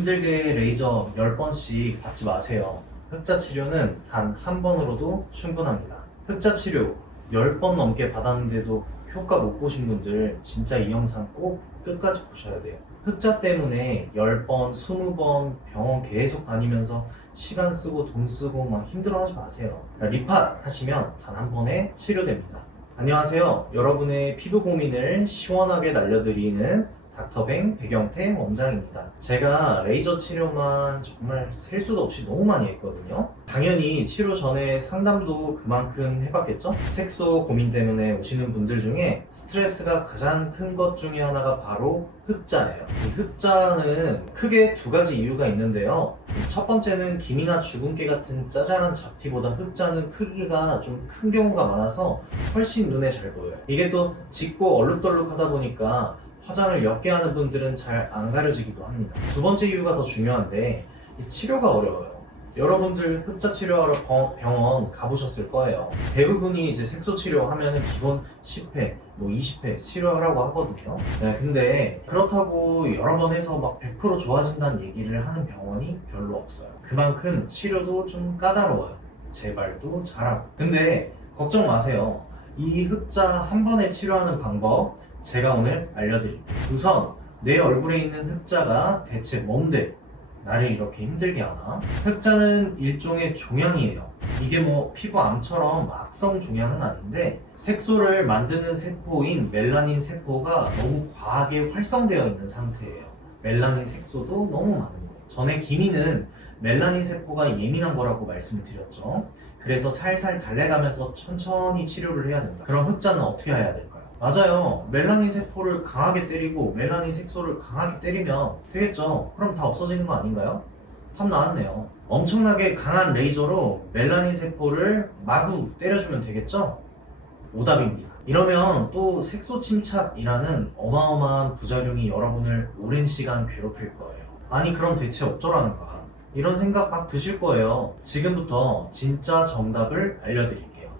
힘들게 레이저 10번씩 받지 마세요. 흑자 치료는 단 한 번으로도 충분합니다. 흑자 치료 10번 넘게 받았는데도 효과 못 보신 분들 진짜 이 영상 꼭 끝까지 보셔야 돼요. 흑자 때문에 10번, 20번 병원 계속 다니면서 시간 쓰고 돈 쓰고 막 힘들어 하지 마세요. 리팟 하시면 단 한 번에 치료됩니다. 안녕하세요. 여러분의 피부 고민을 시원하게 날려드리는 닥터뱅 백영태 원장입니다. 제가 레이저 치료만 정말 셀 수도 없이 너무 많이 했거든요. 당연히 치료 전에 상담도 그만큼 해봤겠죠? 색소 고민 때문에 오시는 분들 중에 스트레스가 가장 큰 것 중에 하나가 바로 흑자예요. 이 흑자는 크게 두 가지 이유가 있는데요. 첫 번째는 김이나 주근깨 같은 짜잘한 잡티보다 흑자는 크기가 좀 큰 경우가 많아서 훨씬 눈에 잘 보여요. 이게 또 짙고 얼룩덜룩하다 보니까 화장을 옅게 하는 분들은 잘 안 가려지기도 합니다. 두 번째 이유가 더 중요한데 이 치료가 어려워요. 여러분들 흑자 치료하러 병- 병원 가보셨을 거예요. 대부분이 이제 색소 치료하면은 기본 10회, 뭐 20회 치료하라고 하거든요. 네, 근데 그렇다고 여러 번 해서 막 100% 좋아진다는 얘기를 하는 병원이 별로 없어요. 그만큼 치료도 좀 까다로워요. 재발도 잘하고. 근데 걱정 마세요. 이 흑자 한 번에 치료하는 방법 제가 오늘 알려드릴게요. 우선 내 얼굴에 있는 흑자가 대체 뭔데 나를 이렇게 힘들게 하나? 흑자는 일종의 종양이에요. 이게 뭐 피부암처럼 악성 종양은 아닌데 색소를 만드는 세포인 멜라닌 세포가 너무 과하게 활성되어 있는 상태예요. 멜라닌 색소도 너무 많은 거예요. 전에 기미는 멜라닌 세포가 예민한 거라고 말씀을 드렸죠. 그래서 살살 달래가면서 천천히 치료를 해야 된다. 그럼 흑자는 어떻게 해야 될까요? 맞아요. 멜라닌 세포를 강하게 때리고 멜라닌 색소를 강하게 때리면 되겠죠. 그럼 다 없어지는 거 아닌가요? 탑 나왔네요. 엄청나게 강한 레이저로 멜라닌 세포를 마구 때려주면 되겠죠? 오답입니다. 이러면 또 색소 침착이라는 어마어마한 부작용이 여러분을 오랜 시간 괴롭힐 거예요. 아니 그럼 대체 어쩌라는 거야? 이런 생각 막 드실 거예요. 지금부터 진짜 정답을 알려드릴게요.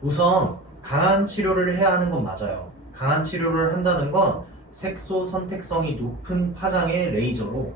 우선 강한 치료를 해야 하는 건 맞아요. 강한 치료를 한다는 건 색소 선택성이 높은 파장의 레이저로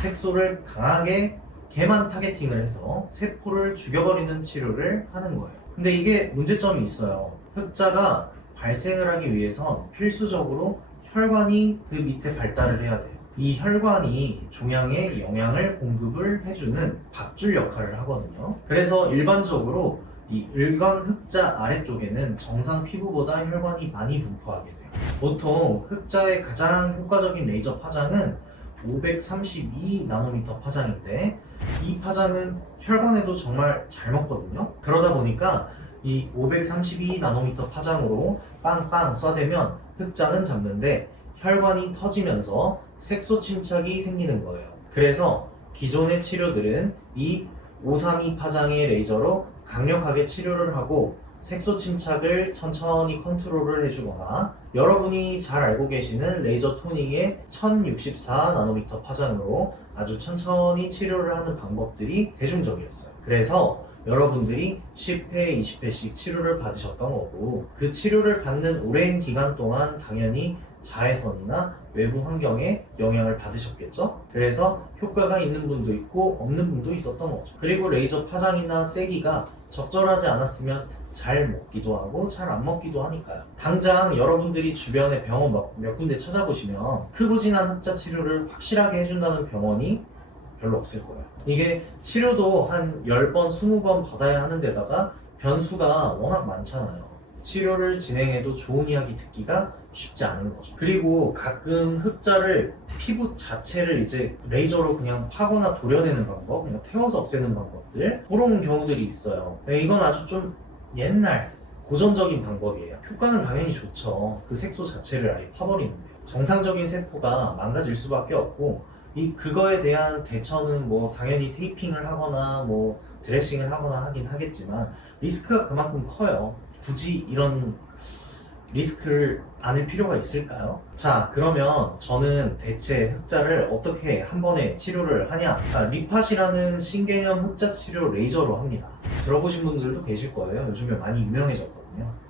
색소를 강하게 개만 타겟팅을 해서 세포를 죽여버리는 치료를 하는 거예요. 근데 이게 문제점이 있어요. 흑자가 발생을 하기 위해선 필수적으로 혈관이 그 밑에 발달을 해야 돼요. 이 혈관이 종양에 영양을 공급을 해주는 박줄 역할을 하거든요. 그래서 일반적으로 이 일관 흑자 아래쪽에는 정상 피부보다 혈관이 많이 분포하게 돼요. 보통 흑자의 가장 효과적인 레이저 파장은 532 나노미터 파장인데 이 파장은 혈관에도 정말 잘 먹거든요. 그러다 보니까 이 532 나노미터 파장으로 빵빵 쏴대면 흑자는 잡는데 혈관이 터지면서 색소 침착이 생기는 거예요. 그래서 기존의 치료들은 이532 파장의 레이저로 강력하게 치료를 하고 색소 침착을 천천히 컨트롤을 해주거나 여러분이 잘 알고 계시는 레이저 토닝의 1064 나노미터 파장으로 아주 천천히 치료를 하는 방법들이 대중적이었어요. 그래서 여러분들이 10회, 20회씩 치료를 받으셨던 거고 그 치료를 받는 오랜 기간 동안 당연히 자외선이나 외부 환경에 영향을 받으셨겠죠? 그래서 효과가 있는 분도 있고 없는 분도 있었던 거죠. 그리고 레이저 파장이나 세기가 적절하지 않았으면 잘 먹기도 하고 잘 안 먹기도 하니까요. 당장 여러분들이 주변에 병원 몇, 몇 군데 찾아보시면 크고 진한 흑자 치료를 확실하게 해준다는 병원이 별로 없을 거예요. 이게 치료도 한 10번, 20번 받아야 하는 데다가 변수가 워낙 많잖아요. 치료를 진행해도 좋은 이야기 듣기가 쉽지 않은 거죠. 그리고 가끔 흑자를 피부 자체를 이제 레이저로 그냥 파거나 도려내는 방법, 그냥 태워서 없애는 방법들 그런 경우들이 있어요. 네, 이건 아주 좀 옛날 고전적인 방법이에요. 효과는 당연히 좋죠. 그 색소 자체를 아예 파버리는데요. 정상적인 세포가 망가질 수밖에 없고 이 그거에 대한 대처는 뭐 당연히 테이핑을 하거나 뭐 드레싱을 하거나 하긴 하겠지만 리스크가 그만큼 커요. 굳이 이런 리스크를 안을 필요가 있을까요? 자, 그러면 저는 대체 흑자를 어떻게 한 번에 치료를 하냐? 아, 리팟이라는 신개념 흑자 치료 레이저로 합니다. 들어보신 분들도 계실 거예요. 요즘에 많이 유명해졌거든요.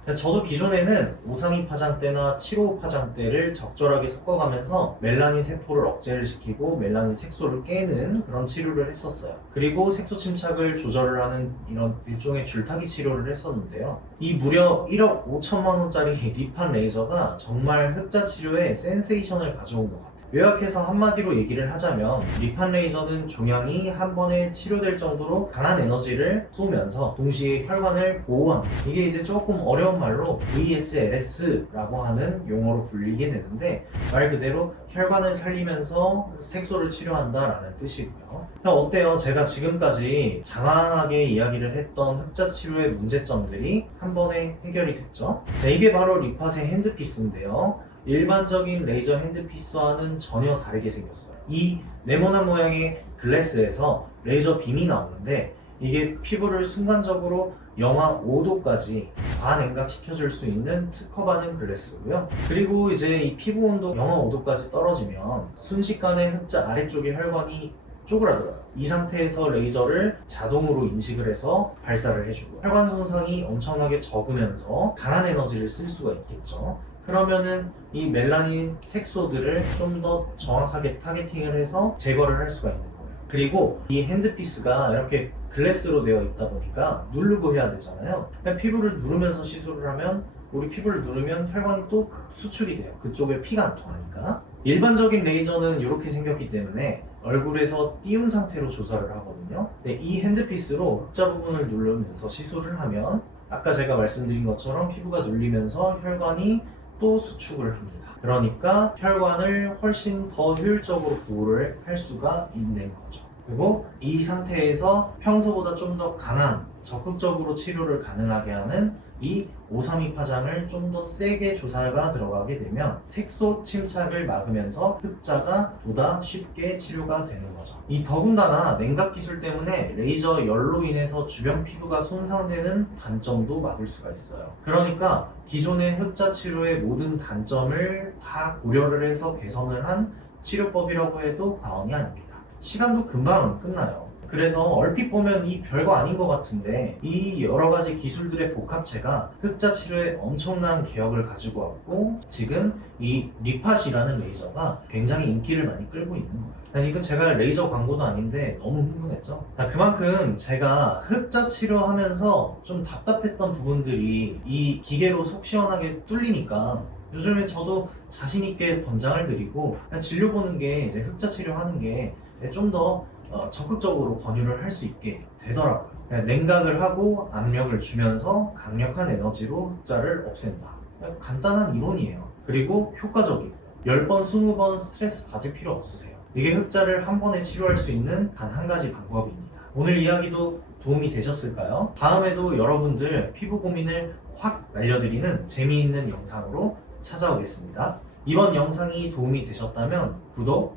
저도 기존에는 532 파장대나 755 파장대를 적절하게 섞어가면서 멜라닌 세포를 억제를 시키고 멜라닌 색소를 깨는 그런 치료를 했었어요. 그리고 색소 침착을 조절을 하는 이런 일종의 줄타기 치료를 했었는데요. 이 무려 1억 5천만 원짜리 리판 레이저가 정말 흑자 치료에 센세이션을 가져온 것 같아요. 요약해서 한마디로 얘기를 하자면 리판 레이저는 종양이 한 번에 치료될 정도로 강한 에너지를 쏘면서 동시에 혈관을 보호합니다. 이게 이제 조금 어려운 말로 VSLS라고 하는 용어로 불리게 되는데 말 그대로 혈관을 살리면서 색소를 치료한다라는 뜻이고요. 그럼 어때요? 제가 지금까지 장황하게 이야기를 했던 흑자 치료의 문제점들이 한 번에 해결이 됐죠? 네, 이게 바로 리팟의 핸드피스인데요. 일반적인 레이저 핸드피스와는 전혀 다르게 생겼어요. 이 네모난 모양의 글래스에서 레이저 빔이 나오는데 이게 피부를 순간적으로 영하 5도까지 과냉각 시켜줄 수 있는 특허받은 글래스고요. 그리고 이제 이 피부 온도 영하 5도까지 떨어지면 순식간에 흑자 아래쪽의 혈관이 쪼그라들어요. 이 상태에서 레이저를 자동으로 인식을 해서 발사를 해주고 혈관 손상이 엄청나게 적으면서 강한 에너지를 쓸 수가 있겠죠. 그러면은 이 멜라닌 색소들을 좀 더 정확하게 타겟팅을 해서 제거를 할 수가 있는 거예요. 그리고 이 핸드피스가 이렇게 글래스로 되어 있다 보니까 누르고 해야 되잖아요. 피부를 누르면서 시술을 하면 우리 피부를 누르면 혈관이 또 수축이 돼요. 그쪽에 피가 안 통하니까. 일반적인 레이저는 이렇게 생겼기 때문에 얼굴에서 띄운 상태로 조사를 하거든요. 근데 이 핸드피스로 흑자 부분을 누르면서 시술을 하면 아까 제가 말씀드린 것처럼 피부가 눌리면서 혈관이 또 수축을 합니다. 그러니까 혈관을 훨씬 더 효율적으로 보호를 할 수가 있는 거죠. 그리고 이 상태에서 평소보다 좀 더 강한 적극적으로 치료를 가능하게 하는 이 532 파장을 좀 더 세게 조사가 들어가게 되면 색소 침착을 막으면서 흑자가 보다 쉽게 치료가 되는 거죠. 이 더군다나 냉각 기술 때문에 레이저 열로 인해서 주변 피부가 손상되는 단점도 막을 수가 있어요. 그러니까 기존의 흑자 치료의 모든 단점을 다 고려를 해서 개선을 한 치료법이라고 해도 과언이 아닙니다. 시간도 금방 끝나요. 그래서 얼핏 보면 이 별거 아닌 것 같은데 이 여러 가지 기술들의 복합체가 흑자 치료에 엄청난 개혁을 가지고 왔고 지금 이 리팟이라는 레이저가 굉장히 인기를 많이 끌고 있는 거예요. 사실 이건 제가 레이저 광고도 아닌데 너무 흥분했죠. 아, 그만큼 제가 흑자 치료하면서 좀 답답했던 부분들이 이 기계로 속 시원하게 뚫리니까 요즘에 저도 자신 있게 권장을 드리고 진료 보는 게 이제 흑자 치료하는 게 좀 더 어, 적극적으로 권유를 할 수 있게 되더라고요. 그냥 냉각을 하고 압력을 주면서 강력한 에너지로 흑자를 없앤다. 간단한 이론이에요. 그리고 효과적이고 10번, 20번 스트레스 받을 필요 없으세요. 이게 흑자를 한 번에 치료할 수 있는 단 한 가지 방법입니다. 오늘 이야기도 도움이 되셨을까요? 다음에도 여러분들 피부 고민을 확 날려드리는 재미있는 영상으로 찾아오겠습니다. 이번 영상이 도움이 되셨다면 구독,